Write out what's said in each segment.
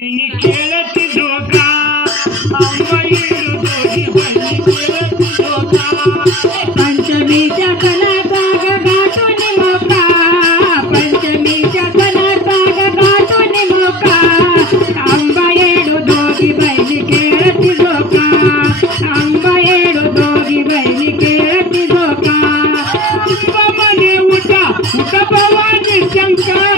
खेलत धोखा अमर दोगी बनी खेलत धोखा। पंचमीचा कलाता गातून मोका पंचमीचा कलाता गातून मोका। अंबा एडू दोगी बनी खेलत धोखा अंबा एडू दोगी बनी खेलत धोखा। अंबा मने उठा उठा भवानी शंकर।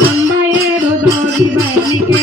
అంబయ్యేరు దోగి బయటికి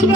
I'm